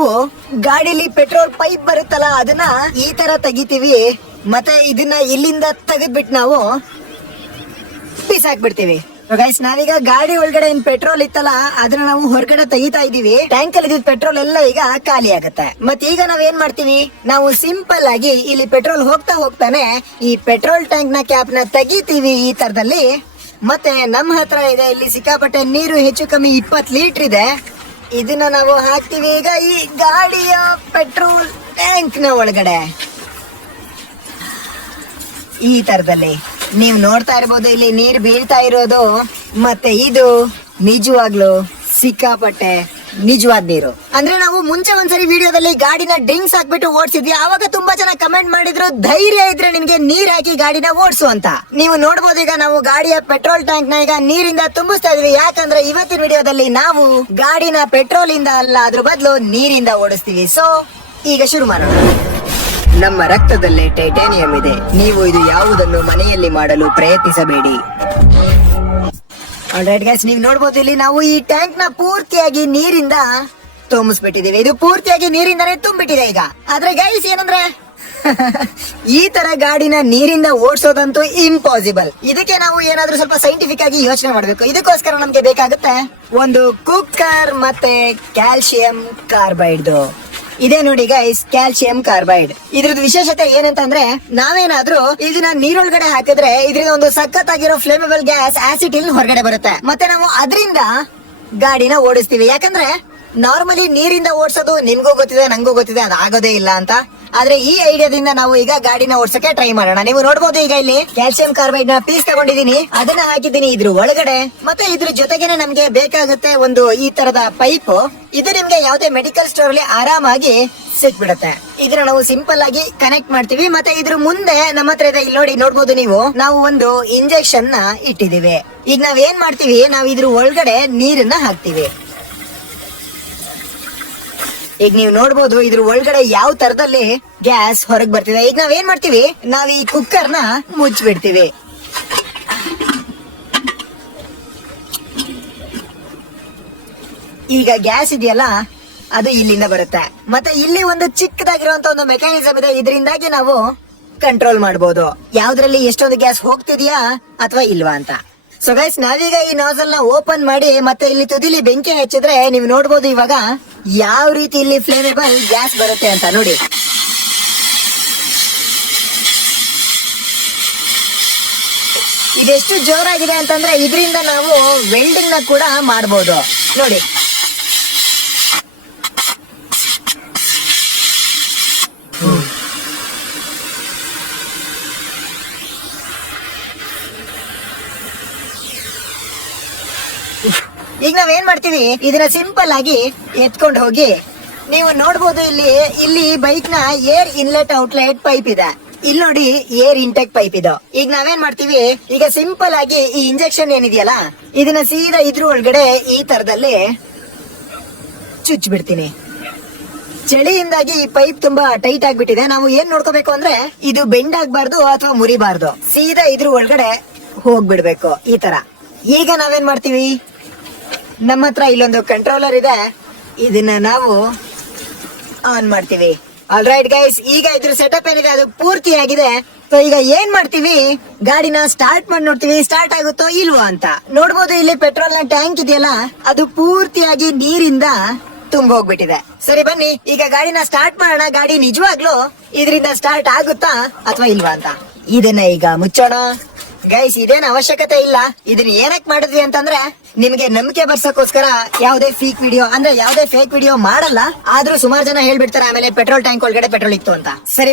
ನಾವು ಗಾಡಿಲಿ petrol pipe ಬರುತ್ತಲ್ಲ ಅದನ್ನ ಈ ತರ ತೆಗಿತೀವಿ. ಮತ್ತೆ ಇದನ್ನ ಇಲ್ಲಿಂದ ತೆಗೆದ್ಬಿಟ್ಟು ನಾವು ಬಿಸಾಕ್ಬಿಡ್ತೀವಿ. ಗೈಸ್ ನಾವೀಗ ಗಾಡಿ ಒಳಗಡೆ ಏನ್ ಪೆಟ್ರೋಲ್ ಇತ್ತಲ್ಲ ಅದನ್ನ ನಾವು ಹೊರಗಡೆ ತೆಗಿತಾ ಇದೀವಿ. ಟ್ಯಾಂಕ್ ಅಲ್ಲಿ ಇದ್ದ ಪೆಟ್ರೋಲ್ ಎಲ್ಲ ಈಗ ಖಾಲಿ ಆಗುತ್ತೆ. ಮತ್ ಈಗ ನಾವ್ ಏನ್ ಮಾಡ್ತೀವಿ, ನಾವು ಸಿಂಪಲ್ ಆಗಿ ಇಲ್ಲಿ ಪೆಟ್ರೋಲ್ ಹೋಗ್ತಾ ಹೋಗ್ತಾನೆ ಈ ಪೆಟ್ರೋಲ್ ಟ್ಯಾಂಕ್ ನ ಕ್ಯಾಪ್ ನ ತೆಗಿತೀವಿ ಈ ತರದಲ್ಲಿ. ಮತ್ತೆ ನಮ್ಮ ಹತ್ರ ಇದೆ ಇಲ್ಲಿ ಸಿಕ್ಕಾಪಟ್ಟೆ ನೀರು, ಹೆಚ್ಚು ಕಮ್ಮಿ 20 ಲೀಟರ್ ಇದೆ. ಇದನ್ನ ನಾವು ಹಾಕ್ತಿವಿ ಈಗ ಈ ಗಾಡಿಯ ಪೆಟ್ರೋಲ್ ಟ್ಯಾಂಕ್ ನ ಒಳಗಡೆ ಈ ತರದಲ್ಲಿ. ನೀವ್ ನೋಡ್ತಾ ಇರ್ಬೋದು ಇಲ್ಲಿ ನೀರ್ ಬೀಳ್ತಾ ಇರೋದು. ಮತ್ತೆ ಇದು ನಿಜವಾಗ್ಲು ಸಿಕ್ಕಾಪಟ್ಟೆ ನಿಜವಾದ ನೀರು. ಅಂದ್ರೆ ನಾವು ಮುಂಚೆ ಒಂದ್ಸರಿ ವಿಡಿಯೋದಲ್ಲಿ ಗಾಡಿನ ಡ್ರಿಂಕ್ಸ್ ಹಾಕ್ಬಿಟ್ಟು ಓಡಿಸಿದ್ವಿ. ಆವಾಗ ತುಂಬಾ ಜನ ಕಮೆಂಟ್ ಮಾಡಿದ್ರು, ಧೈರ್ಯ ಇದ್ರೆ ನಿನ್ಗೆ ನೀರ್ ಹಾಕಿ ಗಾಡಿನ ಓಡಿಸು ಅಂತ. ನೀವು ನೋಡ್ಬೋದು ಈಗ ನಾವು ಗಾಡಿಯ ಪೆಟ್ರೋಲ್ ಟ್ಯಾಂಕ್ ನ ಈಗ ನೀರಿಂದ ತುಂಬಿಸ್ತಾ ಇದೀವಿ. ಯಾಕಂದ್ರೆ ಇವತ್ತಿನ ವಿಡಿಯೋದಲ್ಲಿ ನಾವು ಗಾಡಿನ ಪೆಟ್ರೋಲ್ ಇಂದ ಅಲ್ಲ, ಅದ್ರ ಬದಲು ನೀರಿಂದ ಓಡಿಸ್ತೀವಿ. ಸೊ ಈಗ ಶುರು ಮಾಡೋಣ. ನಮ್ಮ ರಕ್ತದಲ್ಲಿ ಟೈಟಾನಿಯಂ ಇದೆ. ನೀವು ಇದು ಯಾವುದನ್ನು ಮನೆಯಲ್ಲಿ ಮಾಡಲು ಪ್ರಯತ್ನಿಸಬೇಡಿ. ಆಲ್ರೈಟ್ ಗೈಸ್, ನೀವು ನೋಡ್ಬೋದು ಇಲ್ಲಿ ನಾವು ಈ ಟ್ಯಾಂಕ್ ನ ಪೂರ್ತಿಯಾಗಿ ನೀರಿಂದ ತುಂಬಿಸ್ಬಿಟ್ಟಿದೀವಿ. ಇದು ಪೂರ್ತಿಯಾಗಿ ನೀರಿಂದಾನೇ ತುಂಬಿಟ್ಟಿದೆ ಈಗ. ಆದ್ರೆ ಗೈಸ್ ಏನಂದ್ರೆ ಈ ತರ ಗಾಡಿನ ನೀರಿಂದ ಓಡಿಸೋದಂತೂ ಇಂಪಾಸಿಬಲ್. ಇದಕ್ಕೆ ನಾವು ಏನಾದ್ರೂ ಸ್ವಲ್ಪ ಸೈಂಟಿಫಿಕ್ ಆಗಿ ಯೋಚನೆ ಮಾಡ್ಬೇಕು. ಇದಕ್ಕೋಸ್ಕರ ನಮ್ಗೆ ಬೇಕಾಗುತ್ತೆ ಒಂದು ಕುಕ್ಕರ್ ಮತ್ತೆ ಕ್ಯಾಲ್ಸಿಯಂ ಕಾರ್ಬೈಡ್. ಇದೇ ನೋಡಿ ಗೈಸ್, ಕ್ಯಾಲ್ಸಿಯಂ ಕಾರ್ಬೈಡ್. ಇದ್ರದ್ದು ವಿಶೇಷತೆ ಏನಂತಂದ್ರೆ, ನಾವೇನಾದ್ರೂ ಇದನ್ನ ನೀರೊಳಗಡೆ ಹಾಕಿದ್ರೆ ಇದ್ರಿಂದ ಒಂದು ಸಖತ್ತಾಗಿರೋ ಫ್ಲೇಮೇಬಲ್ ಗ್ಯಾಸ್ ಆಸಿಟಿಲ್ ಹೊರಗಡೆ ಬರುತ್ತೆ. ಮತ್ತೆ ನಾವು ಅದರಿಂದ ಗಾಡಿನ ಓಡಿಸ್ತೀವಿ. ಯಾಕಂದ್ರೆ ನಾರ್ಮಲಿ ನೀರಿಂದ ಓಡಿಸೋದು ನಿಮ್ಗೂ ಗೊತ್ತಿದೆ, ನಂಗೂ ಗೊತ್ತಿದೆ, ಅದಾಗೋದೇ ಇಲ್ಲ ಅಂತ. ಆದ್ರೆ ಈ ಐಡಿಯಾದಿಂದ ನಾವು ಈಗ ಗಾಡಿನ ಓಡಿಸಕ್ಕೆ ಟ್ರೈ ಮಾಡೋಣ. ನೀವು ನೋಡ್ಬೋದು ಈಗ ಇಲ್ಲಿ ಕ್ಯಾಲ್ಸಿಯಂ ಕಾರ್ಬೈಡ್ ನ ಪೀಸ್ ತಗೊಂಡಿದೀನಿ, ಅದನ್ನ ಹಾಕಿದ್ದೀನಿ ಇದ್ರ ಒಳಗಡೆ. ಮತ್ತೆ ಇದ್ರ ಜೊತೆಗೇನೆ ನಮ್ಗೆ ಬೇಕಾಗುತ್ತೆ ಒಂದು ಈ ತರದ ಪೈಪ್. ಇದು ನಿಮ್ಗೆ ಯಾವುದೇ ಮೆಡಿಕಲ್ ಸ್ಟೋರ್ ಅಲ್ಲಿ ಆರಾಮಾಗಿ ಸಿಕ್ಬಿಡುತ್ತೆ. ಇದನ್ನ ನಾವು ಸಿಂಪಲ್ ಆಗಿ ಕನೆಕ್ಟ್ ಮಾಡ್ತೀವಿ. ಮತ್ತೆ ಇದ್ರ ಮುಂದೆ ನಮ್ಮ ಹತ್ರ ಇದೆ, ಇಲ್ಲಿ ನೋಡಿ, ನೋಡ್ಬೋದು ನೀವು, ನಾವು ಒಂದು ಇಂಜೆಕ್ಷನ್ ನ ಇಟ್ಟಿದೀವಿ. ಈಗ ನಾವ್ ಏನ್ ಮಾಡ್ತೀವಿ, ನಾವ್ ಇದ್ರ ಒಳಗಡೆ ನೀರನ್ನ ಹಾಕ್ತಿವಿ. ಈಗ ನೀವು ನೋಡ್ಬೋದು ಇದ್ರ ಒಳಗಡೆ ಯಾವ ತರದಲ್ಲಿ ಗ್ಯಾಸ್ ಹೊರಗ್ ಬರ್ತಿದೆ. ಈಗ ನಾವ್ ಏನ್ ಮಾಡ್ತೀವಿ, ನಾವ್ ಈ ಕುಕ್ಕರ್ ನ ಮುಚ್ಚಿಬಿಡ್ತೀವಿ. ಈಗ ಗ್ಯಾಸ್ ಇದೆಯಲ್ಲ ಅದು ಇಲ್ಲಿಂದ ಬರುತ್ತೆ. ಮತ್ತೆ ಇಲ್ಲಿ ಒಂದು ಚಿಕ್ಕದಾಗಿರುವಂತ ಒಂದು ಮೆಕ್ಯಾನಿಸಮ್ ಇದೆ, ಇದರಿಂದಾಗಿ ನಾವು ಕಂಟ್ರೋಲ್ ಮಾಡಬಹುದು ಯಾವ್ದ್ರಲ್ಲಿ ಎಷ್ಟೊಂದು ಗ್ಯಾಸ್ ಹೋಗ್ತಿದ್ಯಾ ಅಥವಾ ಇಲ್ವಾ ಅಂತ. ಸೊ ಗೈಸ್, ನಾವೀಗ ಈ ನಾಜಲ್ ನ ಓಪನ್ ಮಾಡಿ ಮತ್ತೆ ಇಲ್ಲಿ ತುದಿಲಿ ಬೆಂಕಿ ಹಚ್ಚಿದ್ರೆ ನೀವು ನೋಡ್ಬೋದು ಇವಾಗ ಯಾವ ರೀತಿ ಇಲ್ಲಿ ಫ್ಲೇಮೇಬಲ್ ಗ್ಯಾಸ್ ಬರುತ್ತೆ ಅಂತ. ನೋಡಿ, ಇದೆಷ್ಟು ಜೋರಾಗಿದೆ ಅಂತಂದ್ರೆ ಇದರಿಂದ ನಾವು ವೆಲ್ಡಿಂಗ್ ನ ಕೂಡ ಮಾಡಬಹುದು. ನೋಡಿ, ಈಗ ನಾವ್ ಏನ್ ಮಾಡ್ತೀವಿ, ಇದನ್ನ ಸಿಂಪಲ್ ಆಗಿ ಎತ್ಕೊಂಡು ಹೋಗಿ, ನೀವು ನೋಡ್ಬೋದು ಇಲ್ಲಿ ಬೈಕ್ ನ ಏರ್ ಇನ್ಲೆಟ್ ಔಟ್ಲೆಟ್ ಪೈಪ್ ಇದೆ. ಇಲ್ಲಿ ನೋಡಿ, ಏರ್ ಇಂಟೆಕ್ ಪೈಪ್ ಇದೆ. ಈಗ ನಾವೇನ್ ಮಾಡ್ತೀವಿ, ಈಗ ಸಿಂಪಲ್ ಆಗಿ ಈ ಇಂಜೆಕ್ಷನ್ ಏನಿದೆಯಲ್ಲ ಇದನ್ನ ಸೀದಾ ಇದ್ರ ಒಳಗಡೆ ಈ ತರದಲ್ಲಿ ಚುಚ್ ಬಿಡ್ತೀನಿ. ಚಳಿಯಿಂದಾಗಿ ಈ ಪೈಪ್ ತುಂಬಾ ಟೈಟ್ ಆಗ್ಬಿಟ್ಟಿದೆ. ನಾವು ಏನ್ ನೋಡ್ಕೋಬೇಕು ಅಂದ್ರೆ ಇದು ಬೆಂಡ್ ಆಗ್ಬಾರ್ದು ಅಥವಾ ಮುರಿಬಾರ್ದು, ಸೀದಾ ಇದ್ರ ಒಳಗಡೆ ಹೋಗ್ಬಿಡ್ಬೇಕು ಈ ತರ. ಈಗ ನಾವೇನ್ ಮಾಡ್ತೀವಿ, ನಮ್ಮ ಹತ್ರ ಇಲ್ಲೊಂದು ಕಂಟ್ರೋಲರ್ ಇದೆ, ಇದನ್ನ ನಾವು ಆನ್ ಮಾಡ್ತೀವಿ. ಆಲ್ರೈಟ್ ಗೈಸ್, ಈಗ ಇದ್ರ ಸೆಟಪ್ ಏನಿದೆ ಅದು ಪೂರ್ತಿ ಆಗಿದೆ. ಸೊ ಈಗ ಏನ್ ಮಾಡ್ತೀವಿ, ಗಾಡಿನ ಸ್ಟಾರ್ಟ್ ಮಾಡಿ ನೋಡ್ತೀವಿ, ಸ್ಟಾರ್ಟ್ ಆಗುತ್ತೋ ಇಲ್ವಾ ಅಂತ. ನೋಡ್ಬೋದು ಇಲ್ಲಿ ಪೆಟ್ರೋಲ್ ನ ಟ್ಯಾಂಕ್ ಇದೆಯಲ್ಲ ಅದು ಪೂರ್ತಿಯಾಗಿ ನೀರಿಂದ ತುಂಬೋಗ್ಬಿಟ್ಟಿದೆ. ಸರಿ ಬನ್ನಿ ಈಗ ಗಾಡಿನ ಸ್ಟಾರ್ಟ್ ಮಾಡೋಣ. ಗಾಡಿ ನಿಜವಾಗ್ಲೂ ಇದರಿಂದ ಸ್ಟಾರ್ಟ್ ಆಗುತ್ತಾ ಅಥವಾ ಇಲ್ವಾ ಅಂತ. ಇದನ್ನ ಈಗ ಮುಚ್ಚೋಣ. ಗೈಸ್, ಇದೇನ್ ಅವಶ್ಯಕತೆ ಇಲ್ಲ. ಇದನ್ನ ಏನಕ್ ಮಾಡಿದ್ವಿ ಅಂತಂದ್ರೆ ನಿಮ್ಗೆ ನಂಬಿಕೆ ಬರ್ಸಕ್ಕೋಸ್ಕರ. ಯಾವುದೇ ಫೇಕ್ ವಿಡಿಯೋ ಮಾಡಲ್ಲ. ಆದ್ರೂ ಸುಮಾರು ಜನ ಹೇಳ್ಬಿಡ್ತಾರೆ ಆಮೇಲೆ ಪೆಟ್ರೋಲ್ ಟ್ಯಾಂಕ್ ಒಳಗಡೆ ಪೆಟ್ರೋಲ್ ಇತ್ತು ಅಂತ. ಸರಿ